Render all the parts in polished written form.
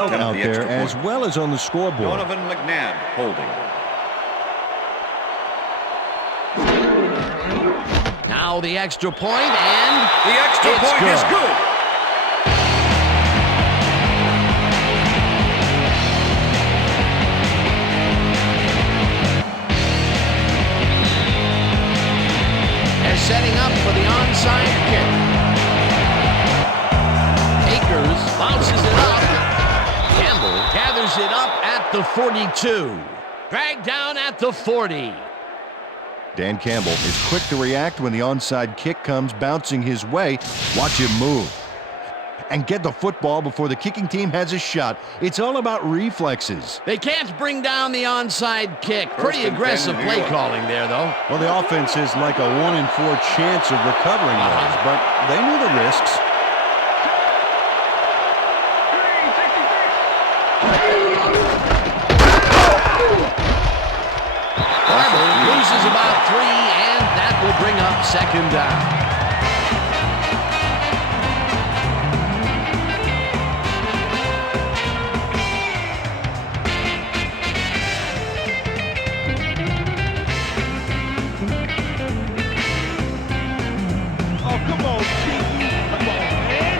out there as well as on the scoreboard. Donovan McNabb holding. Now the extra point, and the extra point is good. They're setting up for the onside kick. Akers bounces it up. Campbell gathers it up at the 42. Dragged down at the 40. Dan Campbell is quick to react when the onside kick comes bouncing his way. Watch him move and get the football before the kicking team has a shot. It's all about reflexes. They can't bring down the onside kick. Pretty aggressive play calling there, though. Well, the offense is like a 1 in 4 chance of recovering those, but they knew the risks. Loses about 3, and that will bring up second down. Oh, come on, Cheeky. Come on, man.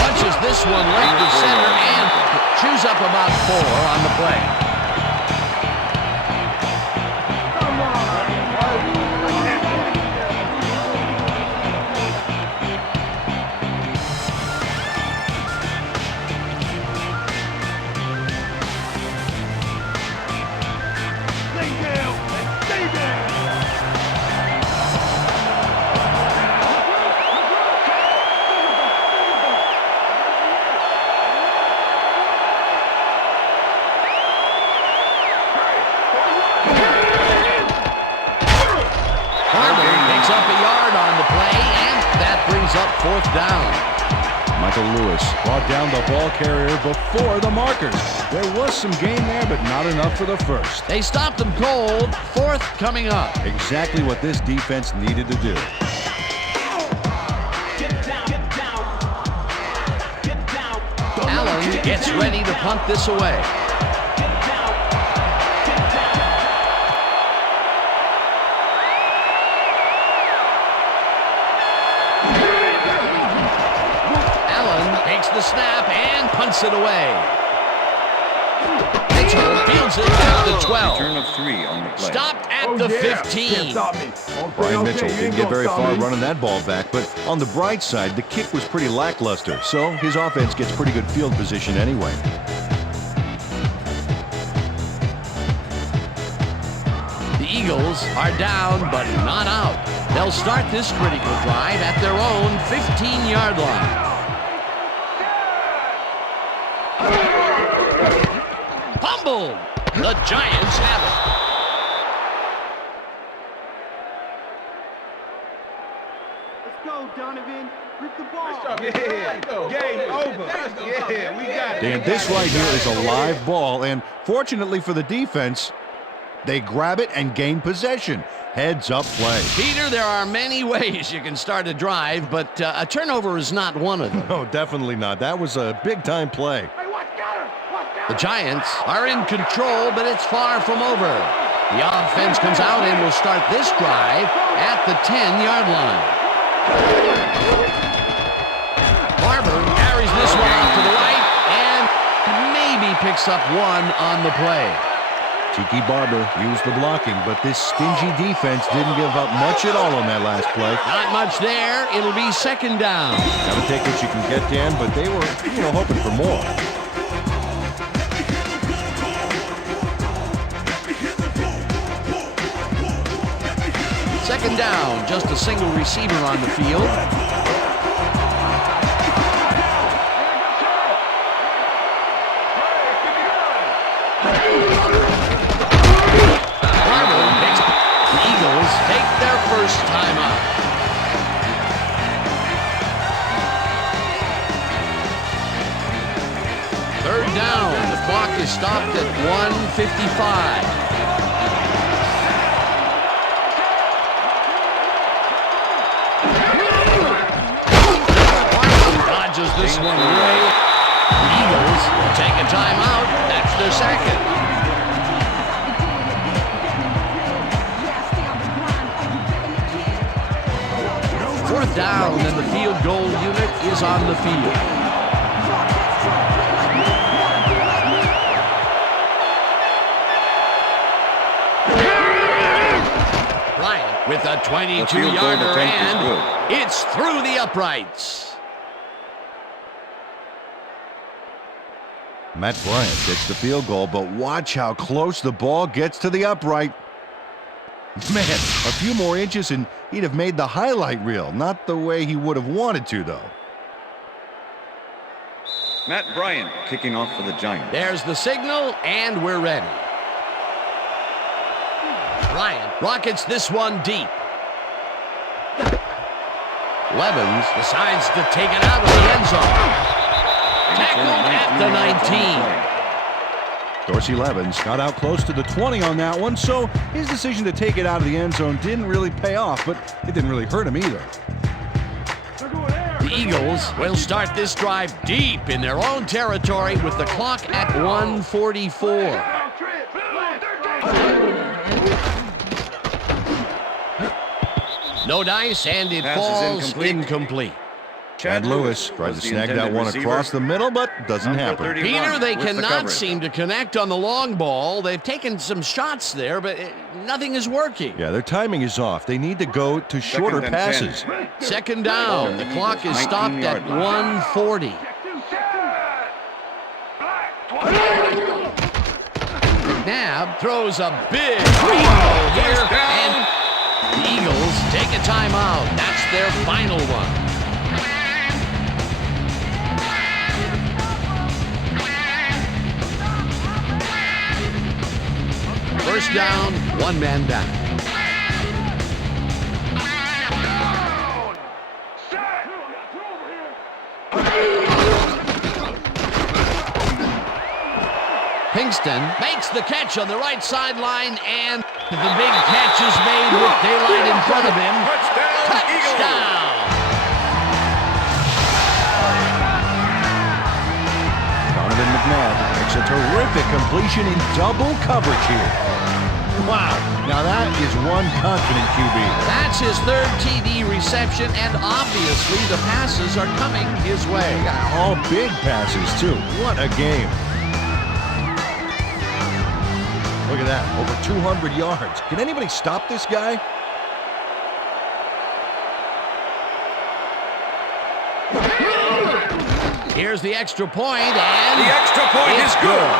Punches this one left to center and chews up about 4 on the play. Up 4th down. Michael Lewis brought down the ball carrier before the markers. There was some gain there, but not enough for the first. They stopped them cold. 4th coming up. Exactly what this defense needed to do. Allen gets ready to punt this away. Takes the snap and punts it away. Mitchell fields it at the 12. Return of 3 on the play. Stopped at the 15. Brian Mitchell didn't get very far running that ball back, but on the bright side, the kick was pretty lackluster, so his offense gets pretty good field position anyway. The Eagles are down, but not out. They'll start this critical drive at their own 15-yard line. Fumbled. The Giants have it. Let's go, Donovan. Rip the ball. Yeah, game over. Yeah, we got it. Dan, this right here is a live ball, and fortunately for the defense, they grab it and gain possession. Heads up play. Peter, there are many ways you can start a drive, but a turnover is not one of them. No, definitely not. That was a big-time play. The Giants are in control, but it's far from over. The offense comes out and will start this drive at the 10-yard line. Barber carries this one out to the right and maybe picks up 1 on the play. Tiki Barber used the blocking, but this stingy defense didn't give up much at all on that last play. Not much there. It'll be second down. Gotta take what you can get, Dan, but they were, hoping for more. Second down, just a single receiver on the field. The Eagles take their first time out. Third down, the clock is is stopped at 155. Dodges this one away. The Eagles will take a timeout. That's their second. Fourth down, and the field goal unit is on the field. Bryant with a 22-yarder, and it's through the uprights. Matt Bryant gets the field goal, but watch how close the ball gets to the upright. Man, a few more inches and he'd have made the highlight reel. Not the way he would have wanted to, though. Matt Bryant kicking off for the Giants. There's the signal, and we're ready. Bryant rockets this one deep. Levens decides to take it out of the end zone. Tackled at the 19. Dorsey Levens got out close to the 20 on that one, so his decision to take it out of the end zone didn't really pay off, but it didn't really hurt him either. The Eagles will start this drive deep in their own territory with the clock at 1:44. No dice, and it falls incomplete. Chad Lewis tried to snag that one across the middle, but doesn't happen. Peter, they cannot seem to connect on the long ball. They've taken some shots there, but nothing is working. Yeah, their timing is off. They need to go to shorter passes. Second down. The clock is stopped at 1:40. McNabb throws a big rainbow here, and the Eagles take a timeout. That's their final one. First down, one man down. Pinkston makes the catch on the right sideline, and the big catch is made with daylight in front of him. Touchdown! Donovan McNabb makes a terrific completion in double coverage here. Wow, now that is one confident QB. That's his third TD reception, and obviously the passes are coming his way. All big passes, too. What a game. Look at that, over 200 yards. Can anybody stop this guy? Here's the extra point, and the extra point is good.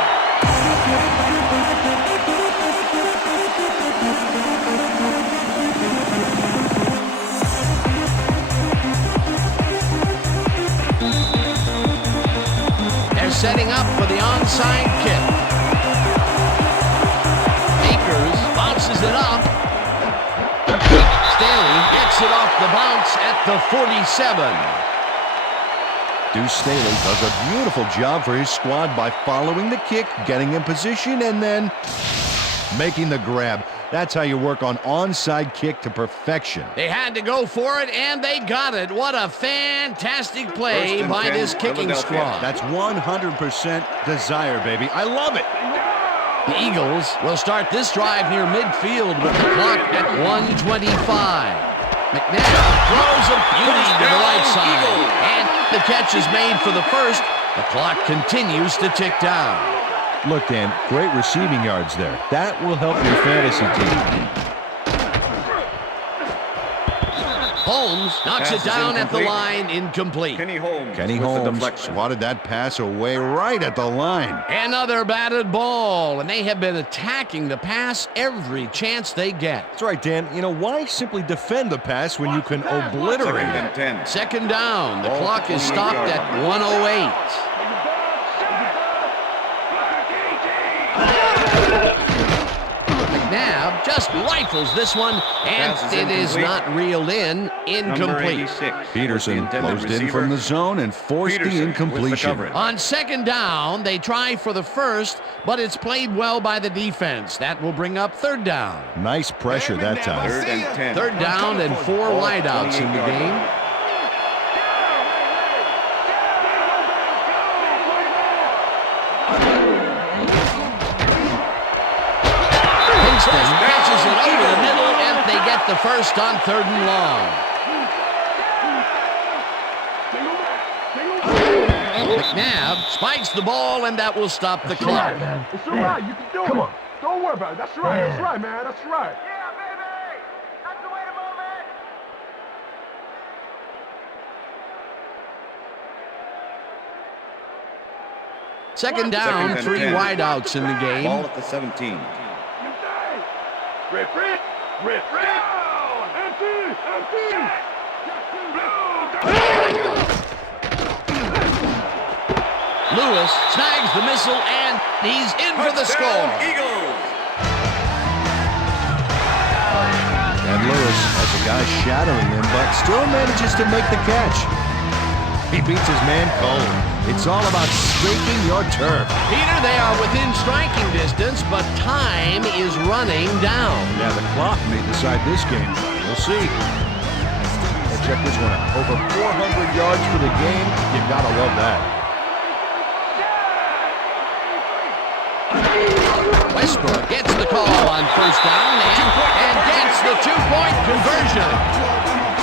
They're setting up for the onside kick. Akers bounces it up. Staley gets it off the bounce at the 47. Deuce Staley does a beautiful job for his squad by following the kick, getting in position, and then making the grab. That's how you work on onside kick to perfection. They had to go for it, and they got it. What a fantastic play by this kicking squad. That's 100% desire, baby. I love it. The Eagles will start this drive near midfield with the clock at 1:25. McNabb throws a beauty to the right side, and the catch is made for the first. The clock continues to tick down. Look, Dan, great receiving yards there. That will help your fantasy team. Holmes knocks it down at the line, incomplete. Kenny Holmes swatted that pass away right at the line. Another batted ball, and they have been attacking the pass every chance they get. That's right, Dan. You know, why simply defend the pass when you can obliterate it? Second down. The clock is stopped at 1:08. McNabb just rifles this one, and Pass is it is incomplete. not reeled in. Number Incomplete. 86. Peterson was the intended closed in receiver. from the zone and forced the Peterson with the incompletion. coverage. On second down, they try for the first, but it's played well by the defense. That will bring up third down. Nice pressure that time. 3rd and 10. Third down and 4 Ball at wideouts in the 28-yard game. line. Kingston catches it over the middle, and they get the first on 3rd and long. McNabb spikes the ball, and that will stop the clock. It's all right. You can do it. Come on. Don't worry about it. That's right. That's right, man. That's right. Second down, Second and 3 10. wideouts in the game. Ball at the 17. Rip. Empty. Lewis snags the missile, and he's in for the score. Eagles. And Lewis has a guy shadowing him, but still manages to make the catch. He beats his man cold. It's all about staking your turf. Peter, they are within striking distance, but time is running down. Yeah, the clock may decide this game. We'll see. Well, check this one out. Over 400 yards for the game. You gotta love that. Westbrook gets the call on first down and gets the 2-point conversion.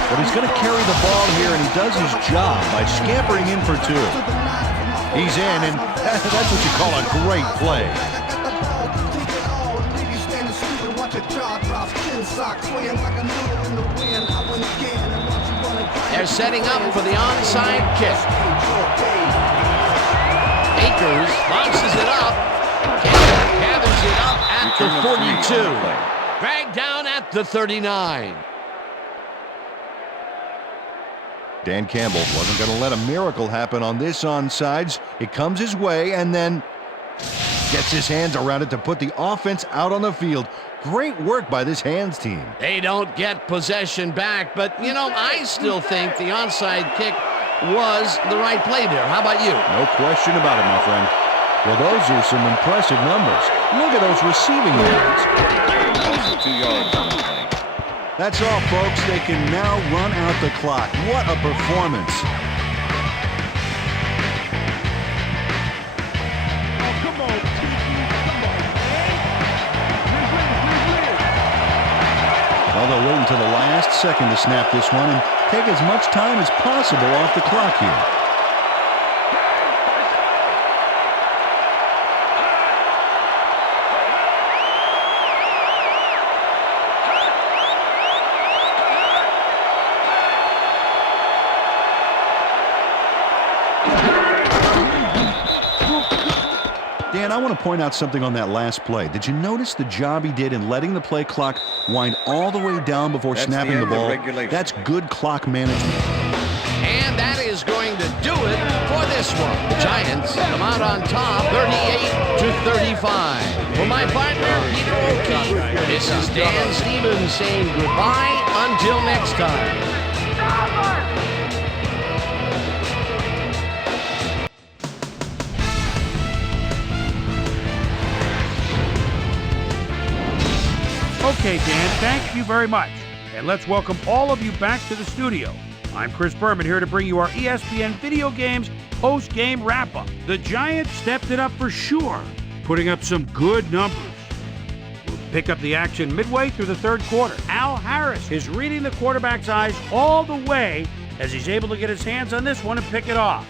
But he's going to carry the ball here, and he does his job by scampering in for 2. He's in, and that's what you call a great play. They're setting up for the onside kick. Akers bounces it up. Gathers it up at Return of 3 the 42. on the play. Dragged down at the 39. Dan Campbell wasn't going to let a miracle happen on this onsides. It comes his way, and then gets his hands around it to put the offense out on the field. Great work by this hands team. They don't get possession back, but, you know, I still think the onside kick was the right play there. How about you? No question about it, my friend. Well, those are some impressive numbers. Look at those receiving yards. Also 2 yards on the play. That's all, folks. They can now run out the clock. What a performance. Oh, come on, Tiki. Come on, man. Well, they'll wait until the last second to snap this one and take as much time as possible off the clock here. Dan, I want to point out something on that last play. Did you notice the job he did in letting the play clock wind all the way down before That's snapping the the end of ball? regulation. That's good clock management. And that is going to do it for this one. The Giants come out on top, 38-35. For my partner, Peter O'Keefe, this is Dan Stevens saying goodbye until next time. Okay, Dan, thank you very much. And let's welcome all of you back to the studio. I'm Chris Berman here to bring you our ESPN Video Games post-game wrap-up. The Giants stepped it up for sure, putting up some good numbers. We'll pick up the action midway through the third quarter. Al Harris is reading the quarterback's eyes all the way as he's able to get his hands on this one and pick it off.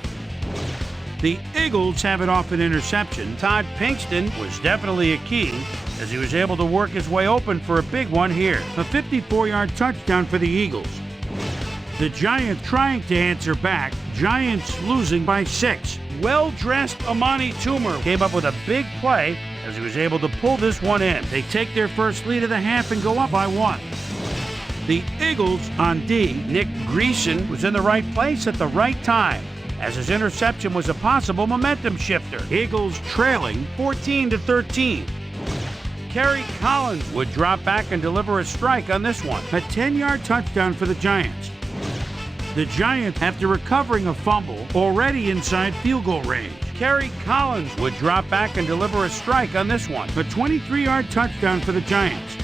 The Eagles have it off an interception. Todd Pinkston was definitely a key as he was able to work his way open for a big one here. A 54-yard touchdown for the Eagles. The Giants trying to answer back. Giants losing by 6. Well-dressed Amani Toomer came up with a big play as he was able to pull this one in. They take their first lead of the half and go up by 1. The Eagles on D. Nick Greason was in the right place at the right time, as his interception was a possible momentum shifter. Eagles trailing 14-13. Kerry Collins would drop back and deliver a strike on this one. A 10-yard touchdown for the Giants. The Giants, after recovering a fumble, already inside field goal range. Kerry Collins would drop back and deliver a strike on this one. A 23-yard touchdown for the Giants.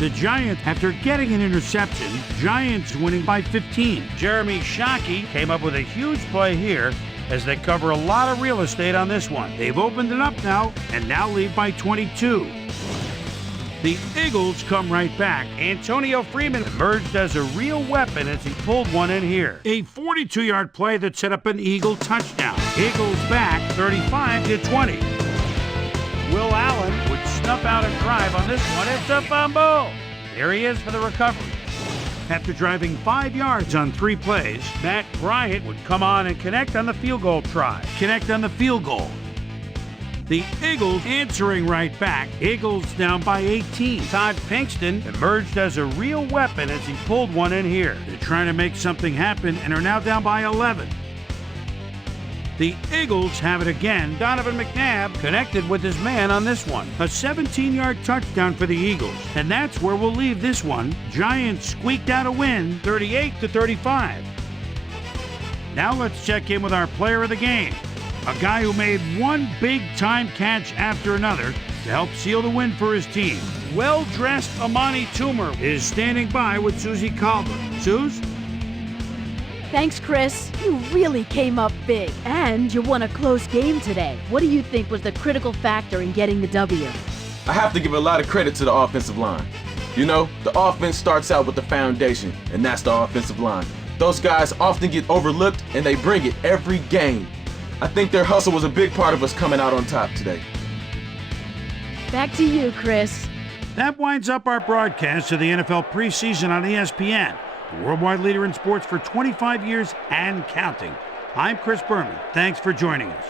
The Giants, after getting an interception, Giants winning by 15. Jeremy Shockey came up with a huge play here as they cover a lot of real estate on this one. They've opened it up now and now lead by 22. The Eagles come right back. Antonio Freeman emerged as a real weapon as he pulled one in here. A 42-yard play that set up an Eagle touchdown. Eagles back 35-20. Will Allen would snuff out a drive on this one. It's a fumble. There he is for the recovery. After driving 5 yards on 3 plays, Matt Bryant would come on and connect on the field goal try. Connect on the field goal. The Eagles answering right back. Eagles down by 18. Todd Pinkston emerged as a real weapon as he pulled one in here. They're trying to make something happen and are now down by 11. The Eagles have it again. Donovan McNabb connected with his man on this one. A 17-yard touchdown for the Eagles. And that's where we'll leave this one. Giants squeaked out a win, 38-35. Now let's check in with our player of the game. A guy who made one big-time catch after another to help seal the win for his team. Well-dressed Amani Toomer is standing by with Susie Calder. Suze? Thanks, Chris. You really came up big, and you won a close game today. What do you think was the critical factor in getting the W? I have to give a lot of credit to the offensive line. You know, the offense starts out with the foundation, and that's the offensive line. Those guys often get overlooked, and they bring it every game. I think their hustle was a big part of us coming out on top today. Back to you, Chris. That winds up our broadcast of the NFL preseason on ESPN, the worldwide leader in sports for 25 years and counting. I'm Chris Berman. Thanks for joining us.